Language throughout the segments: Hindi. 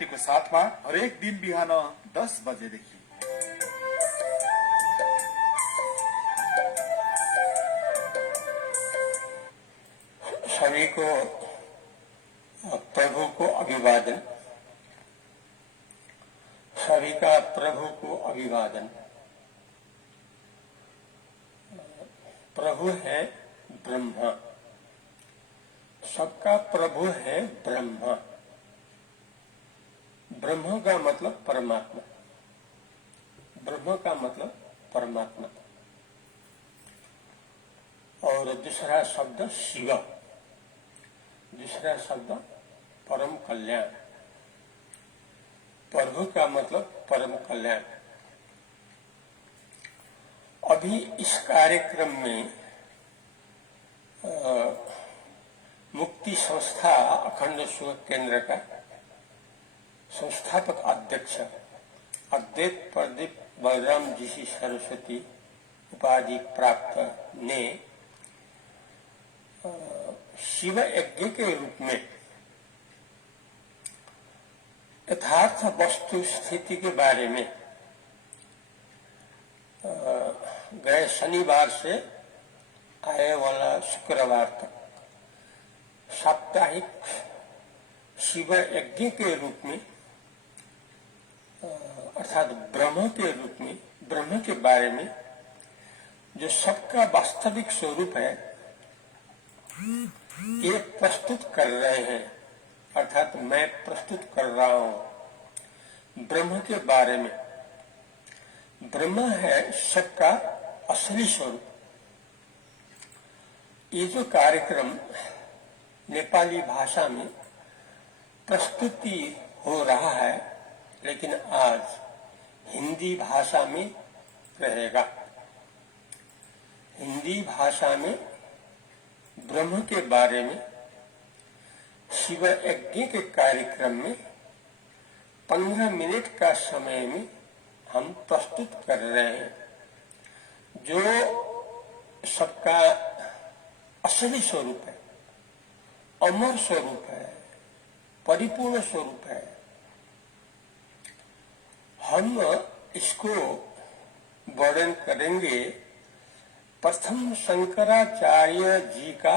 प्रगतिको साथमा हरेक दिन बिहान 10 बजेदेखि सभी को प्रभु को अभिवादन। सभी का प्रभु को अभिवादन। प्रभु है ब्रह्मा, सबका प्रभु है ब्रह्मा। ब्रह्म का मतलब परमात्मा, ब्रह्म का मतलब परमात्मा। और दूसरा शब्द शिव, दूसरा शब्द परम कल्याण। प्रभु का मतलब परम कल्याण। अभी इस कार्यक्रम में मुक्ति संस्था अखंड सुख केंद्र का संस्थापक अध्यक्ष अद्वैत प्रदीप बलराम जी सरस्वती उपाधि प्राप्त ने शिव यज्ञ के रूप में यथार्थ वस्तु स्थिति के बारे में गए शनिवार से आए वाला शुक्रवार तक साप्ताहिक शिव यज्ञ के रूप में अर्थात ब्रह्म के रूप में, ब्रह्म के बारे में जो सबका वास्तविक स्वरूप है ये प्रस्तुत कर रहे हैं। अर्थात मैं प्रस्तुत कर रहा हूं ब्रह्म के बारे में। ब्रह्म है सबका असली स्वरूप। ये जो कार्यक्रम नेपाली भाषा में प्रस्तुति हो रहा है, लेकिन आज हिंदी भाषा में रहेगा। हिंदी भाषा में ब्रह्म के बारे में शिव यज्ञ के कार्यक्रम में 15 मिनट का समय में हम प्रस्तुत कर रहे हैं, जो सबका असली स्वरूप है, अमर स्वरूप है, परिपूर्ण स्वरूप है। हम इसको वर्णन करेंगे प्रथम शंकराचार्य जी का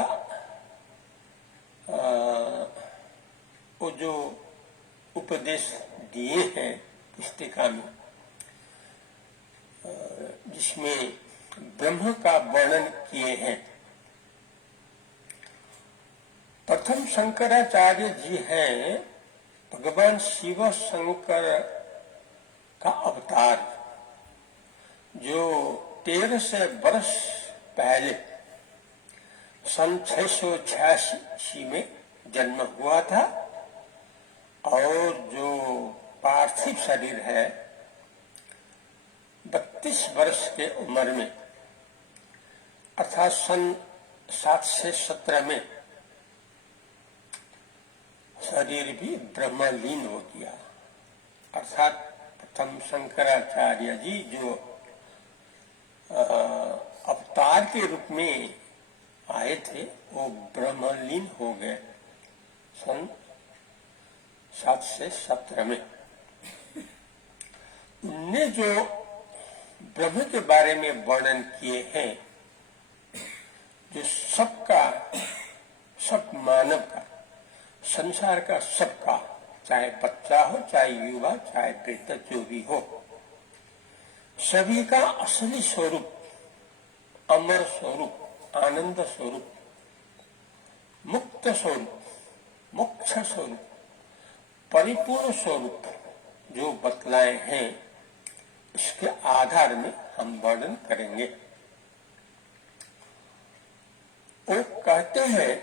वो जो उपदेश दिए हैं पुस्तिका में, जिसमें ब्रह्म का वर्णन किए हैं। प्रथम शंकराचार्य जी हैं भगवान शिव शंकर का अवतार, जो 1300 वर्ष पहले सन 686 में जन्म हुआ था। और जो पार्थिव शरीर है 32 वर्ष के उम्र में अर्थात सन 717 में शरीर भी ब्रह्मलीन हो गया। अर्थात प्रथम शंकराचार्य जी जो अवतार के रूप में आए थे वो ब्रह्मलीन हो गए सन 717 में। उनने जो ब्रह्म के बारे में वर्णन किए हैं, जो सबका, सब मानव का, संसार का सबका, चाहे बच्चा हो, चाहे युवा, चाहे वृद्ध, जो भी हो, सभी का असली स्वरूप, अमर स्वरूप, आनंद स्वरूप, मुक्त स्वरूप, मोक्ष स्वरूप, परिपूर्ण स्वरूप जो बतलाए हैं, इसके आधार में हम वर्णन करेंगे। वो कहते हैं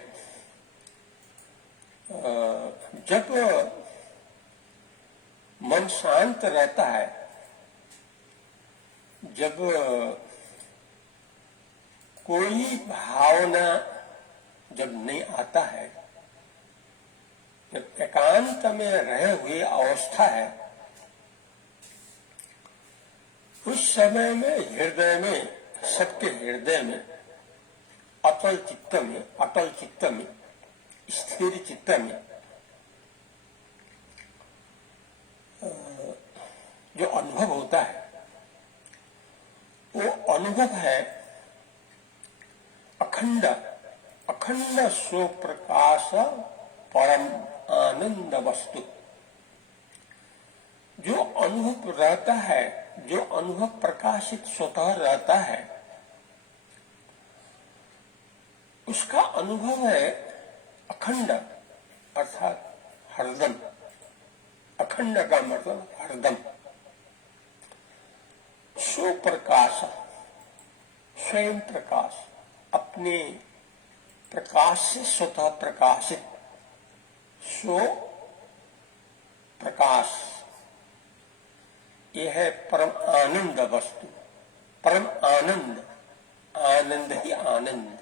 जब मन शांत रहता है, जब कोई भावना जब नहीं आता है, जब एकांत में रहे हुए अवस्था है, उस समय में हृदय में, सबके हृदय में, अटल चित्त में, अटल चित्त में, स्थिर चित्त में जो अनुभव होता है वो अनुभव है अखंड अखंड स्वप्रकाश परम आनंद वस्तु। जो अनुभव रहता है, जो अनुभव प्रकाशित स्वतः रहता है, उसका अनुभव है अखंड अर्थात हरदम। अखंड का मतलब हरदम। स्वप्रकाश स्वयं प्रकाश, अपने प्रकाश से स्वतः प्रकाशित स्व प्रकाश, यह है परम आनंद वस्तु। परम आनंद, आनंद ही आनंद,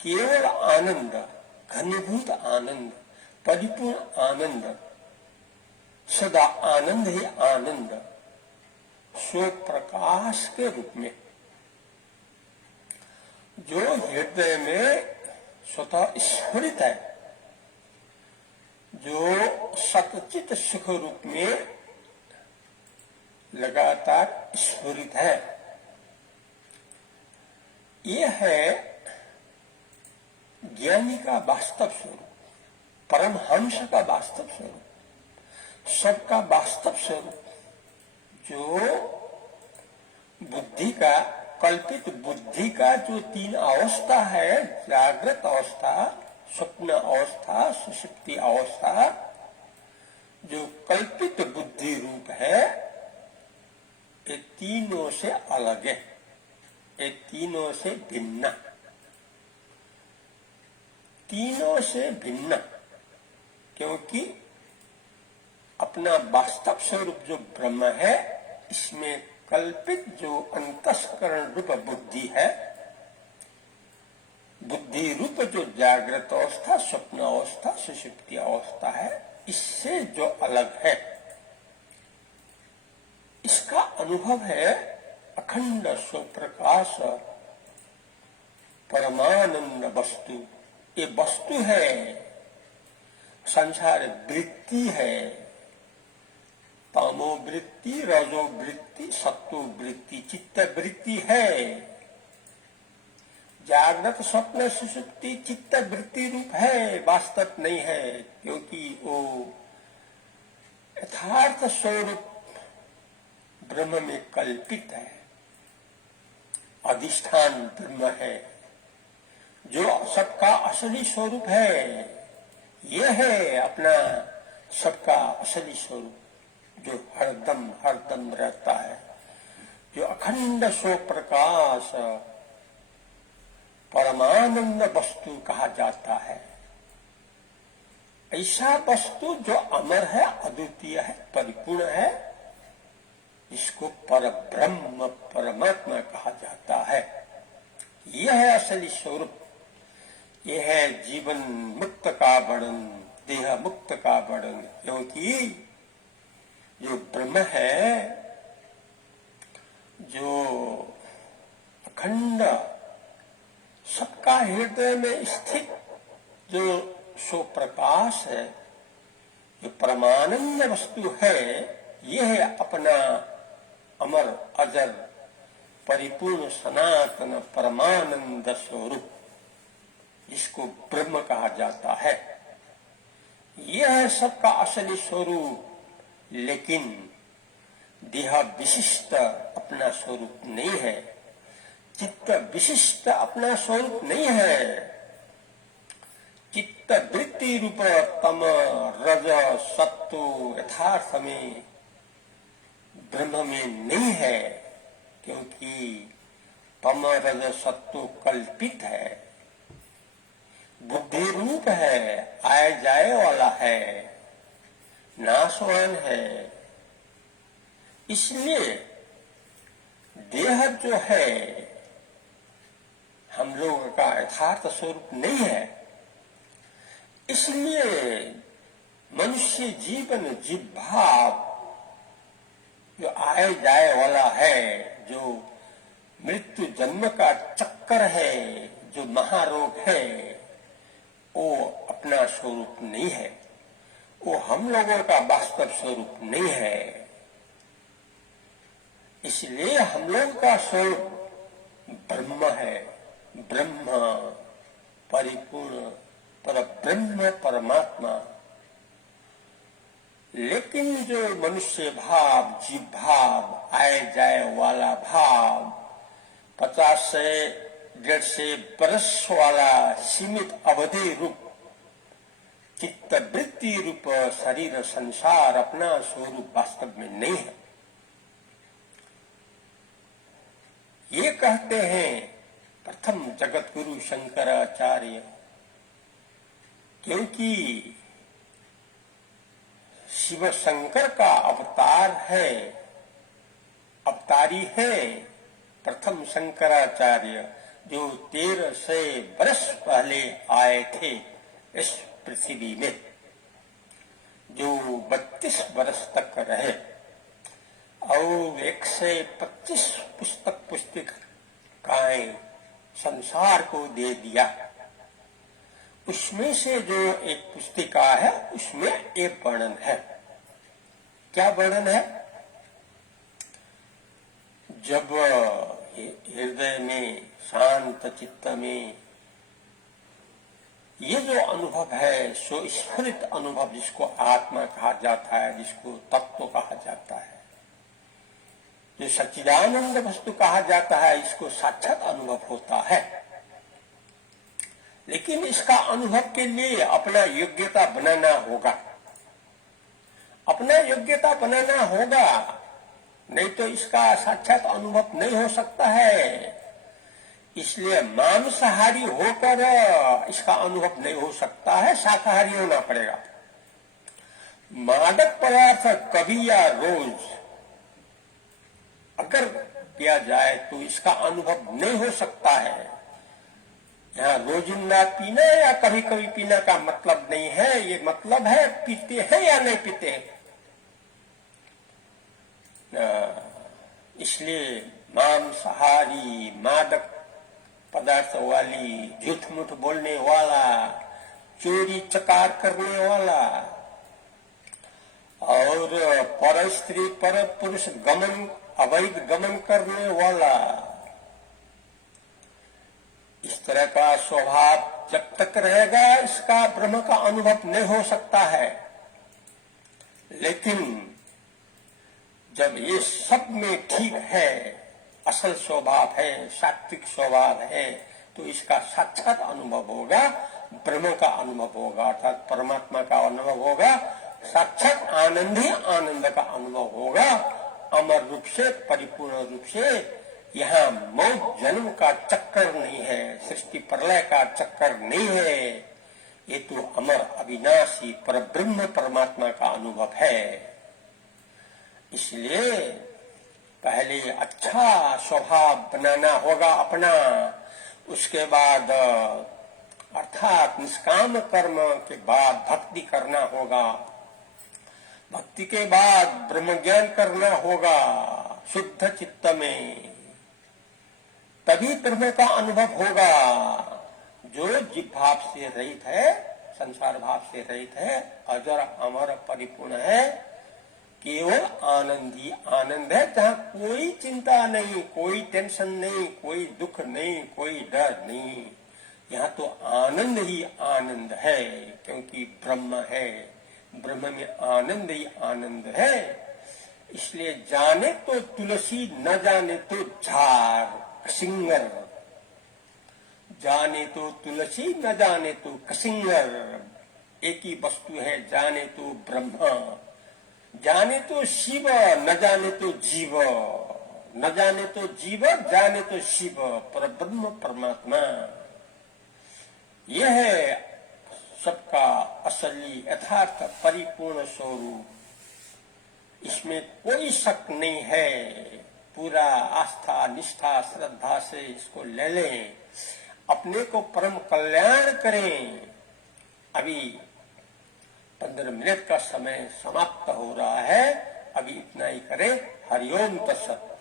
केवल आनंद, घनीभूत आनंद, परिपूर्ण आनंद, सदा आनंद ही आनंद, स्व प्रकाश के रूप में जो हृदय में स्वतः स्फुरित है, जो सतचित सुख रूप में लगातार स्फुरित है, यह है ज्ञानी का वास्तव स्वरूप, परमहंस का वास्तव स्वरूप, सबका वास्तव स्वरूप। जो बुद्धि का, कल्पित बुद्धि का जो तीन अवस्था है, जागृत अवस्था, स्वप्न अवस्था, सुषुप्ति अवस्था, जो कल्पित बुद्धि रूप है, ये तीनों से अलग है, ये तीनों से भिन्न, तीनों से भिन्न। क्योंकि अपना वास्तव स्वरूप जो ब्रह्म है, इसमें कल्पित जो अंतस्करण रूप बुद्धि है, बुद्धि रूप जो जागृत अवस्था, स्वप्न अवस्था, सुषुप्ति अवस्था है, इससे जो अलग है, इसका अनुभव है अखंड स्वप्रकाश परमानंद वस्तु। ये वस्तु है, संसार वृत्ति है, तमो वृत्ति, रजो वृत्ति, सत्व वृत्ति, चित्त वृत्ति है। जागृत स्वप्न सुषुप्ति चित्त वृत्ति रूप है, वास्तव नहीं है, क्योंकि वो यथार्थ स्वरूप ब्रह्म में कल्पित है, अधिष्ठान ब्रह्म है, जो सबका असली स्वरूप है। यह है अपना सबका असली स्वरूप, जो हरदम हरदम रहता है, जो अखंड स्व प्रकाश परमानंद वस्तु कहा जाता है। ऐसा वस्तु जो अमर है, अद्वितीय है, परिपूर्ण है, इसको परब्रह्म परमात्मा कहा जाता है। यह है असली स्वरूप, यह है जीवन मुक्त का वर्णन, देह मुक्त का वर्णन। क्योंकि जो ब्रह्म है, जो अखंड सबका हृदय में स्थित जो सो प्रकाश है, जो परमानंद वस्तु है, यह अपना अमर अजर परिपूर्ण सनातन परमानंद स्वरूप, जिसको ब्रह्म कहा जाता है, यह सबका असली स्वरूप। लेकिन देह विशिष्ट अपना स्वरूप नहीं है, चित्त विशिष्ट अपना स्वरूप नहीं है। चित्त वृत्ति रूप तम रज सत्व यथार्थ में ब्रह्म में नहीं है, क्योंकि तम रज सत्व कल्पित है, बुद्धि रूप है, आए जाए वाला है, नाशवान है। इसलिए देह जो है हम लोगों का यथार्थ स्वरूप नहीं है। इसलिए मनुष्य जीवन जीव भाव जो आए जाए वाला है, जो मृत्यु जन्म का चक्कर है, जो महारोग है, वो अपना स्वरूप नहीं है, वो हम लोगों का वास्तव स्वरूप नहीं है। इसलिए हम लोग का स्वरूप ब्रह्म है, ब्रह्म परिपूर्ण पर ब्रह्म परमात्मा। लेकिन जो मनुष्य भाव, जीव भाव, आए जाए वाला भाव, 50 से 150 वर्ष वाला सीमित अवधि रूप चित्त वृत्ति रूप शरीर संसार अपना स्वरूप वास्तव में नहीं है। ये कहते हैं प्रथम जगत गुरु शंकराचार्य, क्योंकि शिव शंकर का अवतार है, अवतारी है प्रथम शंकराचार्य, जो 1300 वर्ष पहले आए थे इस पृथ्वी में, जो 32 वर्ष तक रहे और 125 पुस्तिकाएं संसार को दे दिया। उसमें से जो एक पुस्तिका है उसमें एक वर्णन है। क्या वर्णन है? जब हृदय में, शांत चित्त में ये जो अनुभव है, सो स्फुरित अनुभव, जिसको आत्मा कहा जाता है, जिसको तत्व कहा जाता है, जो सच्चिदानंद वस्तु कहा जाता है, इसको साक्षात अनुभव होता है। लेकिन इसका अनुभव के लिए अपना योग्यता बनाना होगा, अपना योग्यता बनाना होगा, नहीं तो इसका साक्षात अनुभव नहीं हो सकता है। इसलिए मांसाहारी होकर इसका अनुभव नहीं हो सकता है, शाकाहारी होना पड़ेगा। मादक पदार्थ कभी या रोज अगर किया जाए तो इसका अनुभव नहीं हो सकता है। यहाँ रोजिंदा पीना या कभी कभी पीना का मतलब नहीं है, ये मतलब है पीते हैं या नहीं पीते हैं। इसलिए मांसाहारी, मादक पदार्थ वाली, झूठ मूठ बोलने वाला, चोरी चकार करने वाला और पर स्त्री पर पुरुष गमन, अवैध गमन करने वाला, इस तरह का स्वभाव जब तक रहेगा इसका ब्रह्म का अनुभव नहीं हो सकता है। लेकिन जब ये सब में ठीक है, असल स्वभाव है, सात्विक स्वभाव है, तो इसका साक्षात अनुभव होगा, ब्रह्म का अनुभव होगा, अर्थात परमात्मा का अनुभव होगा, साक्षात आनंद ही आनंद का अनुभव होगा, अमर रूप से, परिपूर्ण रूप से। यहाँ मौत जन्म का चक्कर नहीं है, सृष्टि प्रलय का चक्कर नहीं है, ये तो अमर अविनाशी परब्रह्म परमात्मा का अनुभव है। इसलिए पहले अच्छा स्वभाव बनाना होगा अपना, उसके बाद अर्थात निष्काम कर्म के बाद भक्ति करना होगा, भक्ति के बाद ब्रह्म ज्ञान करना होगा शुद्ध चित्त में, तभी ब्रह्म का अनुभव होगा। जो जीव भाव से रहित है, संसार भाव से रहित है, अजर अमर परिपूर्ण है, केवल आनंद ही आनंद है, जहाँ कोई चिंता नहीं, कोई टेंशन नहीं, कोई दुख नहीं, कोई डर नहीं। यहाँ तो आनंद ही आनंद है, क्योंकि ब्रह्म है, ब्रह्म में आनंद ही आनंद है। इसलिए जाने तो तुलसी, न जाने तो झार कसिंगर, जाने तो तुलसी, न जाने तो कसिंगर, एक ही वस्तु है, जाने तो ब्रह्म, जाने तो शिव, न जाने तो जीव, न जाने तो जीव, जाने तो शिव, पर ब्रह्म परमात्मा। यह है सबका असली यथार्थ परिपूर्ण स्वरूप, इसमें कोई शक नहीं है। पूरा आस्था, निष्ठा, श्रद्धा से इसको ले लें, अपने को परम कल्याण करें। अभी 15 मिनट का समय समाप्त हो रहा है, अभी इतना ही करें। हरिओम तत्सत।